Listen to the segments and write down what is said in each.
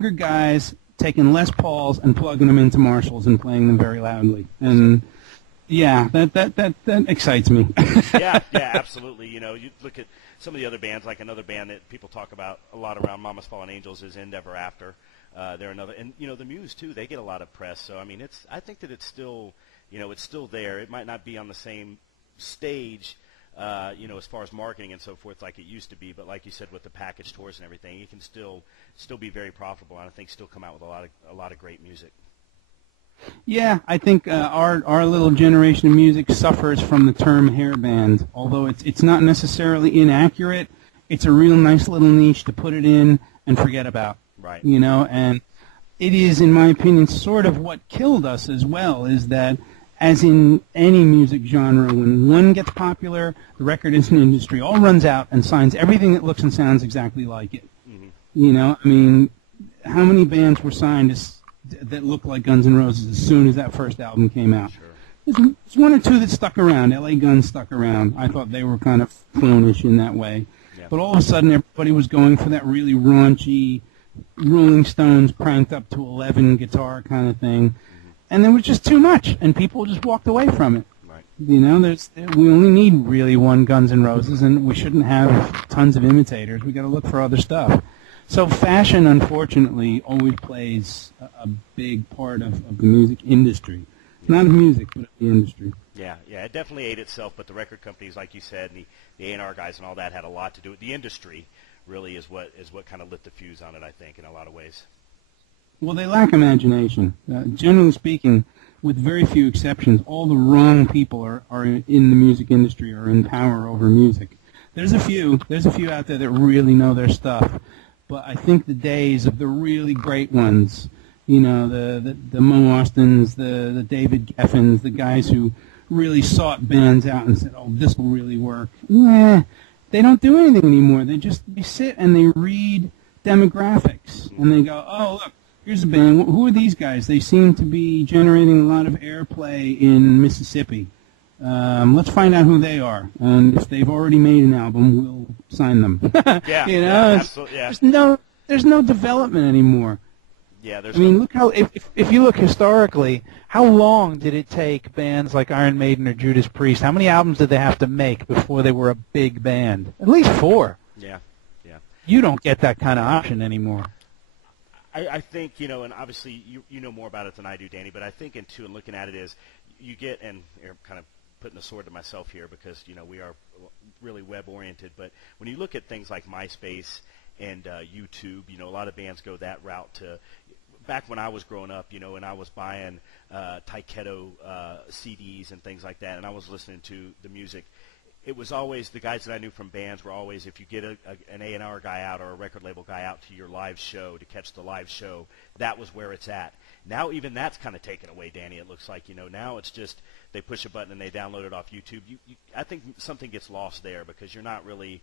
younger guys taking Les Pauls and plugging them into Marshalls and playing them very loudly. And yeah, that excites me. Yeah, absolutely. You know, you look at some of the other bands, like another band that people talk about a lot around Mama's Fallen Angels is End Ever After. They're another, and you know, the Muse too. They get a lot of press. So I mean, I think that it's still, you know, it's still there. It might not be on the same stage, you know, as far as marketing and so forth like it used to be. But like you said, with the package tours and everything, it can still be very profitable, and I think still come out with a lot of great music. Yeah, I think our little generation of music suffers from the term hair band. Although it's not necessarily inaccurate, it's a real nice little niche to put it in and forget about. Right. You know, and it is, in my opinion, sort of what killed us as well, is that, as in any music genre, when one gets popular, the record industry all runs out and signs everything that looks and sounds exactly like it. Mm-hmm. You know, I mean, how many bands were signed that looked like Guns N' Roses as soon as that first album came out? Sure. There's one or two that stuck around. L.A. Guns stuck around. I thought they were kind of clone-ish in that way. Yeah. But all of a sudden, everybody was going for that really raunchy, Rolling Stones cranked up to 11 guitar kind of thing. Mm-hmm. And there was just too much, and people just walked away from it. Right. You know, we only need really one Guns N' Roses, and we shouldn't have tons of imitators. We got to look for other stuff. So fashion, unfortunately, always plays a big part of the music industry. Not of music, but of the industry. Yeah, it definitely ate itself, but the record companies, like you said, and the A&R guys and all that had a lot to do with the industry. Really is what kind of lit the fuse on it, I think, in a lot of ways. Well, they lack imagination. Generally speaking, with very few exceptions, all the wrong people are in the music industry or in power over music. There's a few out there that really know their stuff. But I think the days of the really great ones, you know, the Mo Austins, the David Geffens, the guys who really sought bands out and said, oh, this will really work. Yeah, they don't do anything anymore. They sit and they read demographics. And they go, oh, look, here's a band. Who are these guys? They seem to be generating a lot of airplay in Mississippi. Let's find out who they are, and if they've already made an album, we'll sign them. Yeah, you know, absolutely. Yeah. There's no development anymore. Yeah, I mean, look how if you look historically, how long did it take bands like Iron Maiden or Judas Priest? How many albums did they have to make before they were a big band? At least 4. Yeah. You don't get that kind of option anymore. I think, you know, and obviously you know more about it than I do, Danny, but I think, and looking at it is, you get, and you're kind of putting a sword to myself here because, you know, we are really web-oriented, but when you look at things like MySpace and YouTube, you know, a lot of bands go that route to, back when I was growing up, you know, and I was buying Taiketo CDs and things like that, and I was listening to the music, it was always, the guys that I knew from bands were always, if you get an A&R guy out or a record label guy out to your live show, to catch the live show, that was where it's at. Now even that's kind of taken away, Danny, it looks like. You know, now it's just they push a button and they download it off YouTube. I think something gets lost there because you're not really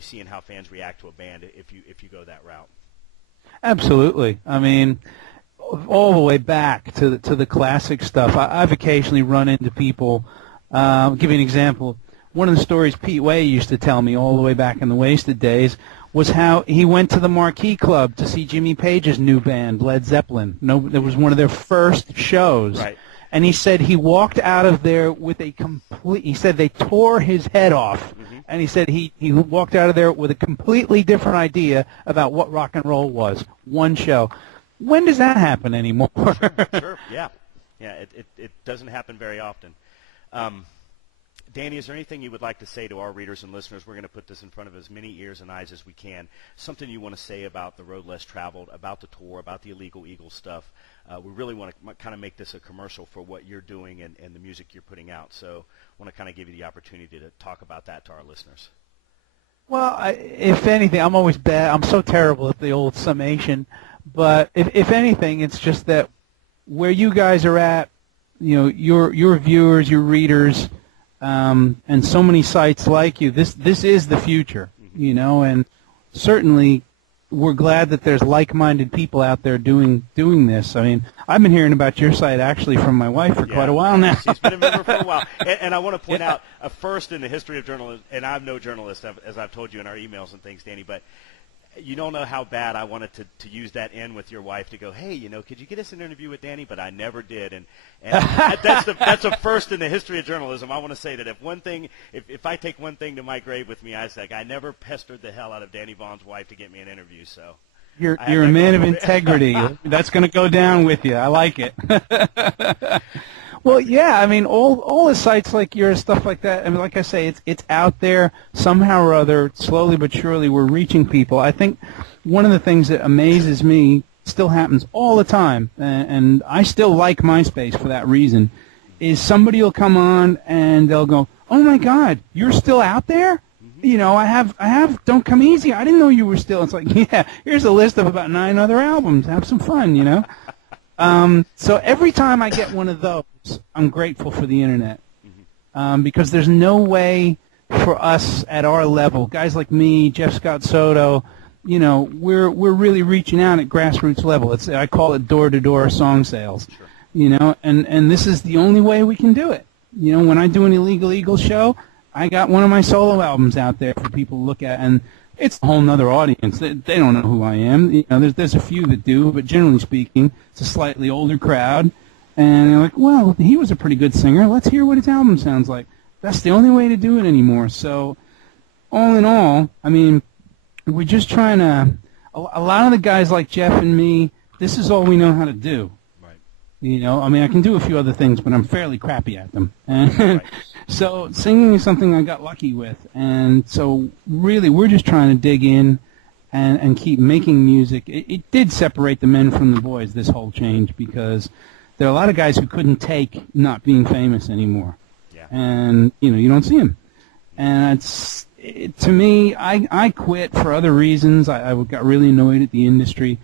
seeing how fans react to a band if you go that route. Absolutely. I mean, all the way back to the classic stuff. I've occasionally run into people. I'll give you an example. One of the stories Pete Way used to tell me all the way back in the Wasted days was how he went to the Marquee Club to see Jimmy Page's new band, Led Zeppelin. It was one of their first shows. Right. And he said he walked out of there with he said they tore his head off. Mm-hmm. And he said he walked out of there with a completely different idea about what rock and roll was. One show. When does that happen anymore? Sure. Yeah. It doesn't happen very often. Danny, is there anything you would like to say to our readers and listeners? We're going to put this in front of as many ears and eyes as we can. Something you want to say about the road less traveled, about the tour, about the Illegal Eagle stuff. We really want to kind of make this a commercial for what you're doing and the music you're putting out. So I want to kind of give you the opportunity to talk about that to our listeners. Well, if anything, I'm always bad. I'm so terrible at the old summation. But if anything, it's just that where you guys are at, you know, your viewers, your readers, and so many sites like you, this is the future, you know, and certainly we're glad that there's like-minded people out there doing this. I mean, I've been hearing about your site actually from my wife for quite a while now. She's been a member for a while. And I want to point out a first in the history of journalism, and I'm no journalist, as I've told you in our emails and things, Danny, but you don't know how bad I wanted to use that in with your wife to go, hey, could you get us an interview with Danny? But I never did, and that's a first in the history of journalism. I want to say that if I take one thing to my grave with me, I never pestered the hell out of Danny Vaughn's wife to get me an interview. So you're a man of integrity. That's going to go down with you. I like it. Well, yeah, I mean, all the sites like yours, stuff like that. I mean, like I say, it's out there somehow or other. Slowly but surely, we're reaching people. I think one of the things that amazes me still happens all the time, and I still like MySpace for that reason. Is somebody will come on and they'll go, "Oh my God, you're still out there? I have Don't Come Easy. I didn't know you were still." It's like, yeah, here's a list of about 9 other albums. Have some fun, So every time I get one of those, I'm grateful for the internet, because there's no way for us at our level, guys like me, Jeff Scott Soto, we're really reaching out at grassroots level. I call it door-to-door song sales, sure. And this is the only way we can do it. When I do an Illegal Eagles show, I got one of my solo albums out there for people to look at, and it's a whole nother audience. They don't know who I am. There's a few that do, but generally speaking, it's a slightly older crowd. And they're like, well, he was a pretty good singer. Let's hear what his album sounds like. That's the only way to do it anymore. So, all in all, I mean, we're just trying to. A lot of the guys like Jeff and me, this is all we know how to do. Right. I mean, I can do a few other things, but I'm fairly crappy at them. And right. So singing is something I got lucky with. And so really, we're just trying to dig in and keep making music. It did separate the men from the boys, this whole change, because there are a lot of guys who couldn't take not being famous anymore. Yeah. And, you don't see them. And to me, I quit for other reasons. I got really annoyed at the industry.